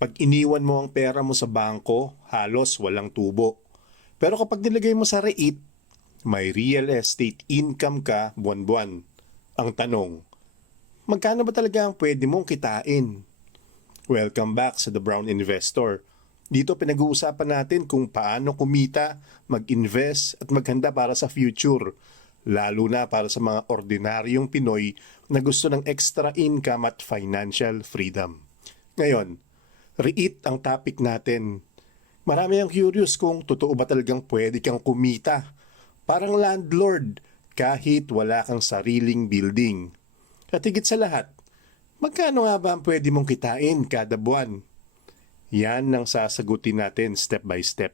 Pag iniwan mo ang pera mo sa bangko, halos walang tubo. Pero kapag nilagay mo sa REIT, may real estate income ka buwan-buwan. Ang tanong, magkano ba talaga ang pwede mong kitain? Welcome back sa The Brown Investor. Dito pinag-uusapan natin kung paano kumita, mag-invest at maghanda para sa future. Lalo na para sa mga ordinaryong Pinoy na gusto ng extra income at financial freedom. Ngayon, REIT ang topic natin. Marami ang curious kung totoo ba talagang pwede kang kumita. Parang landlord kahit wala kang sariling building. At higit sa lahat, magkano nga ba ang pwede mong kitain kada buwan? Yan ang sasagutin natin step by step.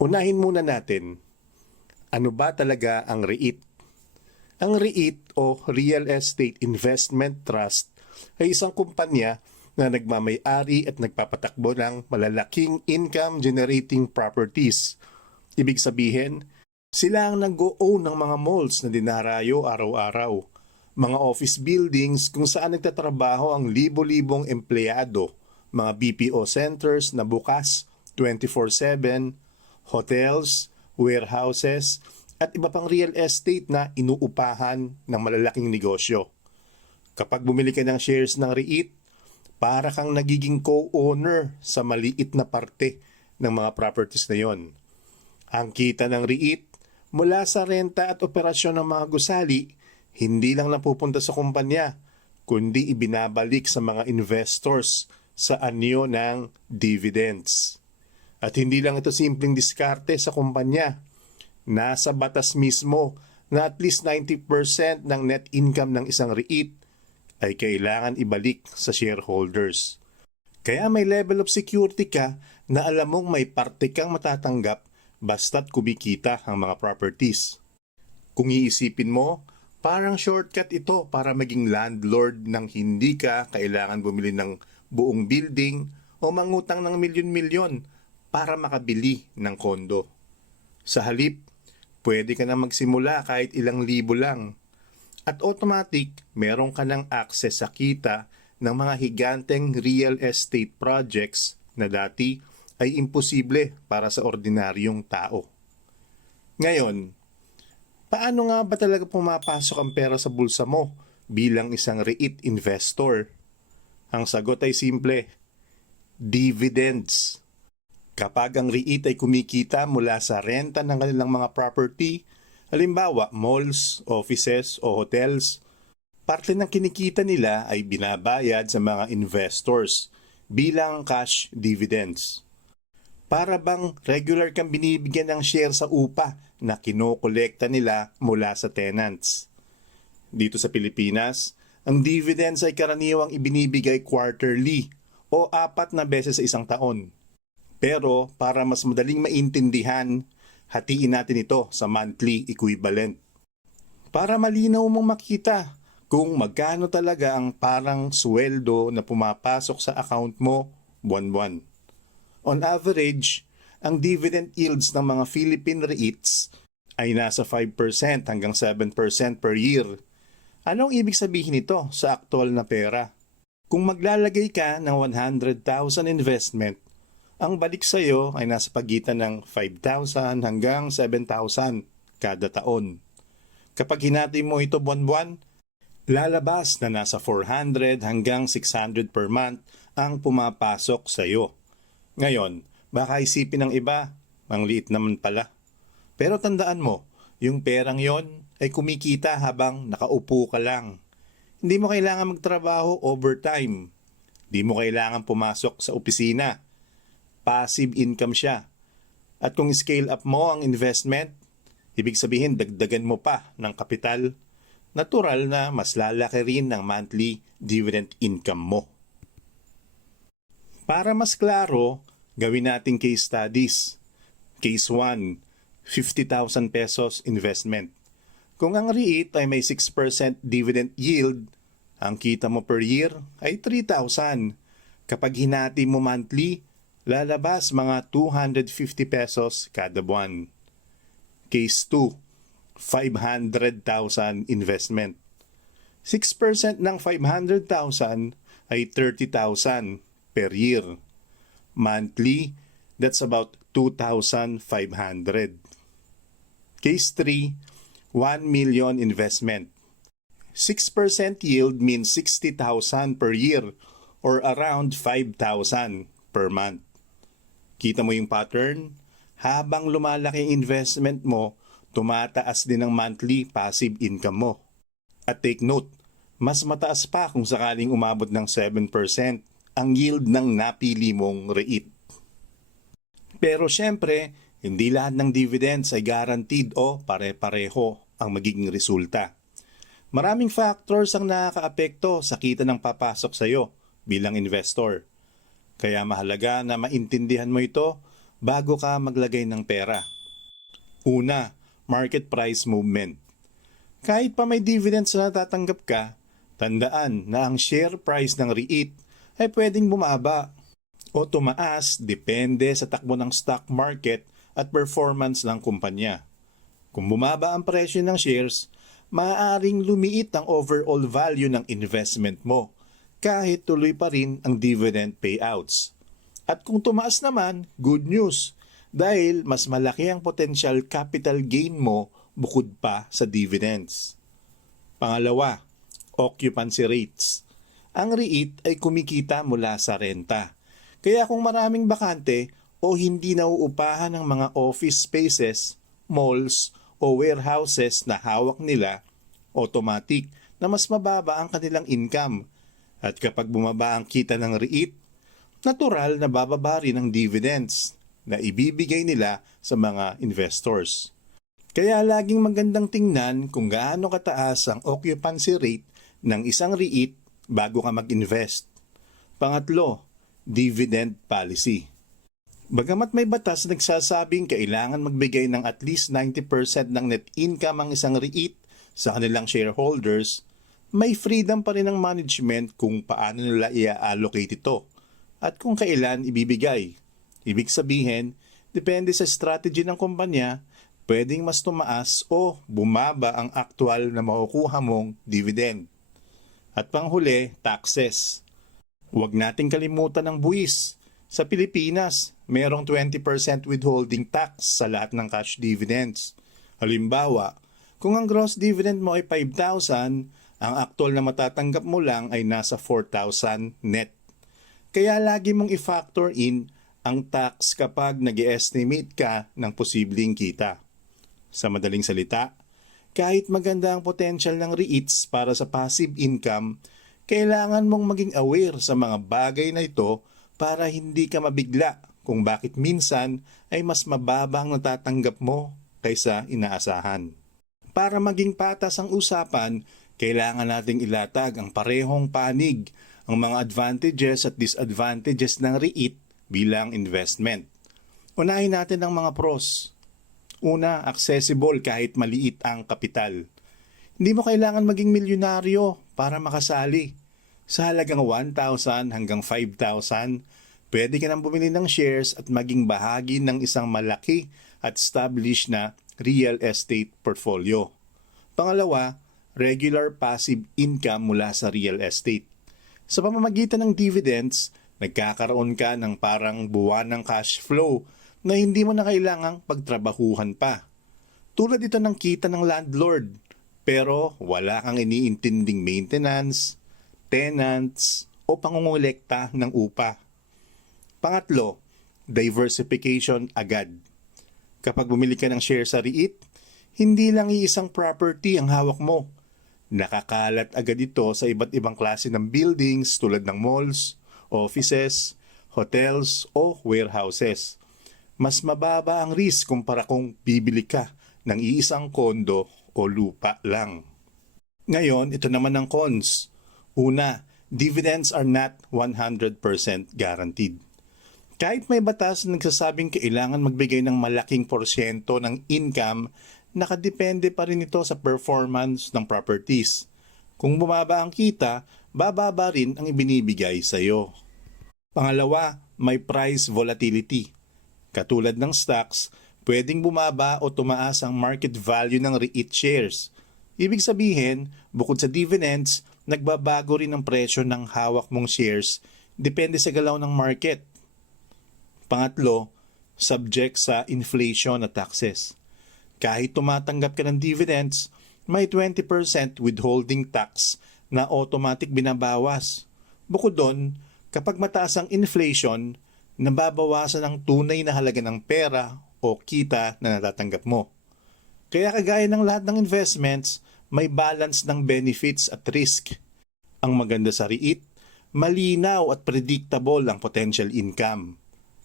Unahin muna natin, ano ba talaga ang REIT? Ang REIT o Real Estate Investment Trust ay isang kumpanya na nagmamay-ari at nagpapatakbo ng malalaking income-generating properties. Ibig sabihin, sila ang nag-o-own ng mga malls na dinarayo araw-araw, mga office buildings kung saan nagtatrabaho ang libo-libong empleyado, mga BPO centers na bukas 24-7, hotels, warehouses, at iba pang real estate na inuupahan ng malalaking negosyo. Kapag bumili ka ng shares ng REIT, para kang nagiging co-owner sa maliit na parte ng mga properties na yon. Ang kita ng REIT mula sa renta at operasyon ng mga gusali, hindi lang napupunta sa kumpanya, kundi ibinabalik sa mga investors sa anyo ng dividends. At hindi lang ito simpleng diskarte sa kumpanya. Nasa batas mismo na at least 90% ng net income ng isang REIT ay kailangan ibalik sa shareholders. Kaya may level of security ka na alam mong may parte kang matatanggap basta't kumikita ang mga properties. Kung iisipin mo, parang shortcut ito para maging landlord ng hindi ka kailangan bumili ng buong building o mangutang ng milyon-milyon para makabili ng kondo. Sa halip, pwede ka na magsimula kahit ilang libo lang at automatic meron ka ng access sa kita ng mga higanteng real estate projects na dati ay imposible para sa ordinaryong tao. Ngayon, paano nga ba talaga pumapasok ang pera sa bulsa mo bilang isang REIT investor? Ang sagot ay simple, dividends. Kapag ang REIT ay kumikita mula sa renta ng kanilang mga property, halimbawa malls, offices o hotels, parte ng kinikita nila ay binabayad sa mga investors bilang cash dividends. Para bang regular kang binibigyan ng share sa upa na kinokolekta nila mula sa tenants. Dito sa Pilipinas, ang dividends ay karaniwang ibinibigay quarterly o apat na beses sa isang taon. Pero para mas madaling maintindihan, hatiin natin ito sa monthly equivalent. Para malinaw mong makita kung magkano talaga ang parang sweldo na pumapasok sa account mo buwan-buwan. On average, ang dividend yields ng mga Philippine REITs ay nasa 5% hanggang 7% per year. Anong ibig sabihin nito sa aktual na pera? Kung maglalagay ka ng 100,000 investment, ang balik sa iyo ay nasa pagitan ng 5,000 hanggang 7,000 kada taon. Kapag hinati mo ito buwan-buwan, lalabas na nasa 400 hanggang 600 per month ang pumapasok sa iyo. Ngayon, baka isipin ng iba, ang liit naman pala. Pero tandaan mo, yung perang yon ay kumikita habang nakaupo ka lang. Hindi mo kailangan magtrabaho overtime. Hindi mo kailangan pumasok sa opisina passive income siya. At kung scale up mo ang investment, ibig sabihin dagdagan mo pa ng kapital, natural na mas lalaki rin ng monthly dividend income mo. Para mas klaro, gawin natin case studies. Case 1, 50,000 pesos investment. Kung ang REIT ay may 6% dividend yield, ang kita mo per year ay 3,000. Kapag hinati mo monthly, lalabas mga 250 pesos kada buwan. Case 2, 500,000 investment. 6% ng 500,000 ay 30,000 per year. Monthly, that's about 2,500. Case 3, 1 million investment. 6% yield means 60,000 per year or around 5,000 per month. Kita mo yung pattern? Habang lumalaki ang investment mo, tumataas din ang monthly passive income mo. At take note, mas mataas pa kung sakaling umabot ng 7% ang yield ng napili mong REIT. Pero syempre, hindi lahat ng dividends ay guaranteed o pare-pareho ang magiging resulta. Maraming factors ang nakakaapekto sa kita ng papasok sa iyo bilang investor. Kaya mahalaga na maintindihan mo ito bago ka maglagay ng pera. Una, market price movement. Kahit pa may dividends na natatanggap ka, tandaan na ang share price ng REIT ay pwedeng bumaba o tumaas depende sa takbo ng stock market at performance ng kumpanya. Kung bumaba ang presyo ng shares, maaaring lumiit ang overall value ng investment mo kahit tuloy pa rin ang dividend payouts. At kung tumaas naman, good news dahil mas malaki ang potential capital gain mo bukod pa sa dividends. Pangalawa, occupancy rates. Ang REIT ay kumikita mula sa renta. Kaya kung maraming bakante o hindi nauupahan ng mga office spaces, malls o warehouses na hawak nila, automatic na mas mababa ang kanilang income. At kapag bumaba ang kita ng REIT, natural na bababa rin ang dividends na ibibigay nila sa mga investors. Kaya laging magandang tingnan kung gaano kataas ang occupancy rate ng isang REIT bago ka mag-invest. Pangatlo, dividend policy. Bagamat may batas na nagsasabing kailangan magbigay ng at least 90% ng net income ang isang REIT sa kanilang shareholders, may freedom pa rin ng management kung paano nila i-allocate ito at kung kailan ibibigay. Ibig sabihin, depende sa strategy ng kumpanya, pwedeng mas tumaas o bumaba ang actual na makukuha mong dividend. At panghuli, taxes. Huwag nating kalimutan ang buwis. Sa Pilipinas, merong 20% withholding tax sa lahat ng cash dividends. Halimbawa, kung ang gross dividend mo ay 5,000, ang actual na matatanggap mo lang ay nasa 4,000 net. Kaya lagi mong i-factor in ang tax kapag nag estimate ka ng posibleng kita. Sa madaling salita, kahit maganda ang potential ng REITs para sa passive income, kailangan mong maging aware sa mga bagay na ito para hindi ka mabigla kung bakit minsan ay mas mababa ang natatanggap mo kaysa inaasahan. Para maging patas ang usapan, kailangan nating ilatag ang parehong panig, ang mga advantages at disadvantages ng REIT bilang investment. Unahin natin ang mga pros. Una, accessible kahit maliit ang kapital. Hindi mo kailangan maging milyonaryo para makasali. Sa halagang 1,000 hanggang 5,000, pwede ka nang bumili ng shares at maging bahagi ng isang malaki at established na real estate portfolio. Pangalawa, regular passive income mula sa real estate. Sa pamamagitan ng dividends, nagkakaroon ka ng parang buwan ng cash flow na hindi mo na kailangang pagtrabahuhan pa. Tulad ito ng kita ng landlord, pero wala kang iniintinding maintenance, tenants, o pangungulekta ng upa. Pangatlo, diversification agad. Kapag bumili ka ng share sa REIT, hindi lang iisang property ang hawak mo. Nakakalat agad ito sa iba't ibang klase ng buildings tulad ng malls, offices, hotels o warehouses. Mas mababa ang risk kumpara kung bibili ka ng iisang kondo o lupa lang. Ngayon, ito naman ang cons. Una, dividends are not 100% guaranteed. Kahit may batas na nagsasabing kailangan magbigay ng malaking porsyento ng income, nakadepende pa rin ito sa performance ng properties. Kung bumaba ang kita, bababa rin ang ibinibigay sa iyo. Pangalawa, may price volatility. Katulad ng stocks, pwedeng bumaba o tumaas ang market value ng REIT shares. Ibig sabihin, bukod sa dividends, nagbabago rin ang presyo ng hawak mong shares depende sa galaw ng market. Pangatlo, subject sa inflation at taxes. Kahit tumatanggap ka ng dividends, may 20% withholding tax na automatic binabawas. Bukod doon, kapag mataas ang inflation, nababawasan ang tunay na halaga ng pera o kita na natatanggap mo. Kaya kagaya ng lahat ng investments, may balance ng benefits at risk. Ang maganda sa REIT, malinaw at predictable ang potential income.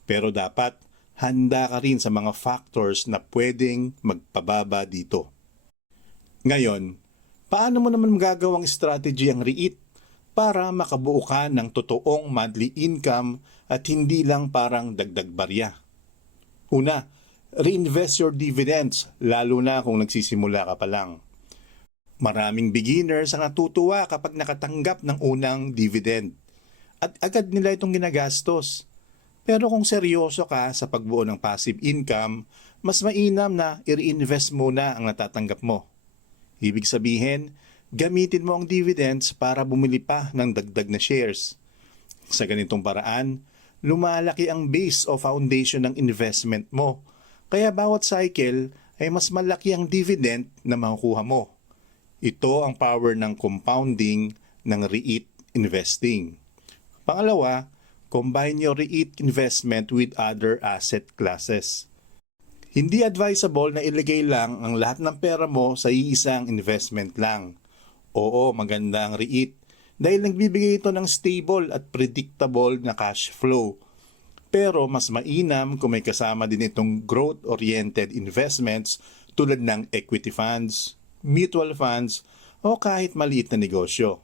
Pero dapat handa ka rin sa mga factors na pwedeng magpababa dito. Ngayon, paano mo naman magagawang strategy ang REIT para makabuo ka ng totoong monthly income at hindi lang parang dagdag barya? Una, reinvest your dividends lalo na kung nagsisimula ka pa lang. Maraming beginners ang natutuwa kapag nakatanggap ng unang dividend at agad nila itong ginagastos. Pero kung seryoso ka sa pagbuo ng passive income, mas mainam na i-reinvest muna ang natatanggap mo. Ibig sabihin, gamitin mo ang dividends para bumili pa ng dagdag na shares. Sa ganitong paraan, lumalaki ang base o foundation ng investment mo. Kaya bawat cycle ay mas malaki ang dividend na makukuha mo. Ito ang power ng compounding ng REIT investing. Pangalawa, combine your REIT investment with other asset classes. Hindi advisable na ilagay lang ang lahat ng pera mo sa iisang investment lang. Oo, maganda ang REIT dahil nagbibigay ito ng stable at predictable na cash flow. Pero mas mainam kung may kasama din itong growth-oriented investments tulad ng equity funds, mutual funds, o kahit maliit na negosyo.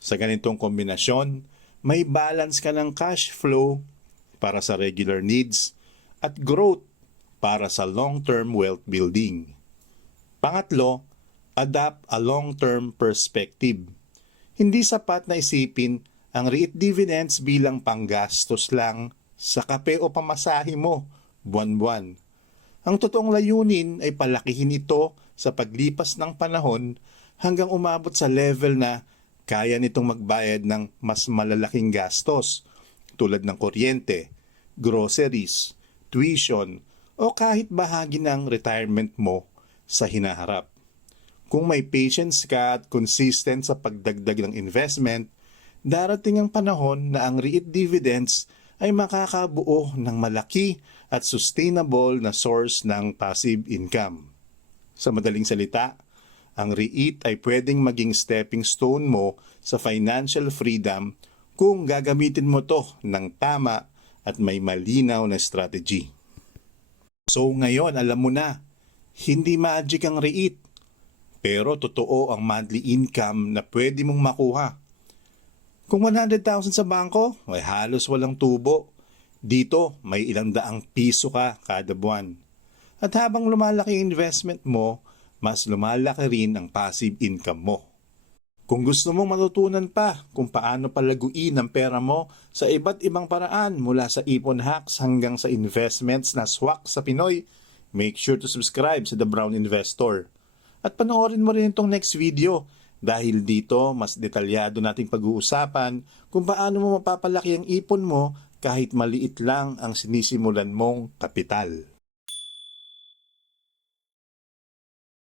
Sa ganitong kombinasyon, may balance ka ng cash flow para sa regular needs at growth para sa long-term wealth building. Pangatlo, adapt a long-term perspective. Hindi sapat na isipin ang REIT dividends bilang panggastos lang sa kape o pamasahe mo buwan-buwan. Ang totoong layunin ay palakihin ito sa paglipas ng panahon hanggang umabot sa level na kaya nitong magbayad ng mas malalaking gastos tulad ng kuryente, groceries, tuition, o kahit bahagi ng retirement mo sa hinaharap. Kung may patience ka at consistent sa pagdagdag ng investment, darating ang panahon na ang REIT dividends ay makakabuo ng malaki at sustainable na source ng passive income. Sa madaling salita, ang REIT ay pwedeng maging stepping stone mo sa financial freedom kung gagamitin mo to ng tama at may malinaw na strategy. So ngayon, alam mo na, hindi magic ang REIT, pero totoo ang monthly income na pwede mong makuha. Kung 100,000 sa bangko, ay halos walang tubo. Dito, may ilang daang piso ka kada buwan. At habang lumalaki ang investment mo, mas lumalaki rin ang passive income mo. Kung gusto mong matutunan pa kung paano palaguin ang pera mo sa iba't ibang paraan mula sa ipon hacks hanggang sa investments na swak sa Pinoy, make sure to subscribe sa The Brown Investor. At panoorin mo rin itong next video dahil dito mas detalyado nating pag-uusapan kung paano mo mapapalaki ang ipon mo kahit maliit lang ang sinisimulan mong kapital.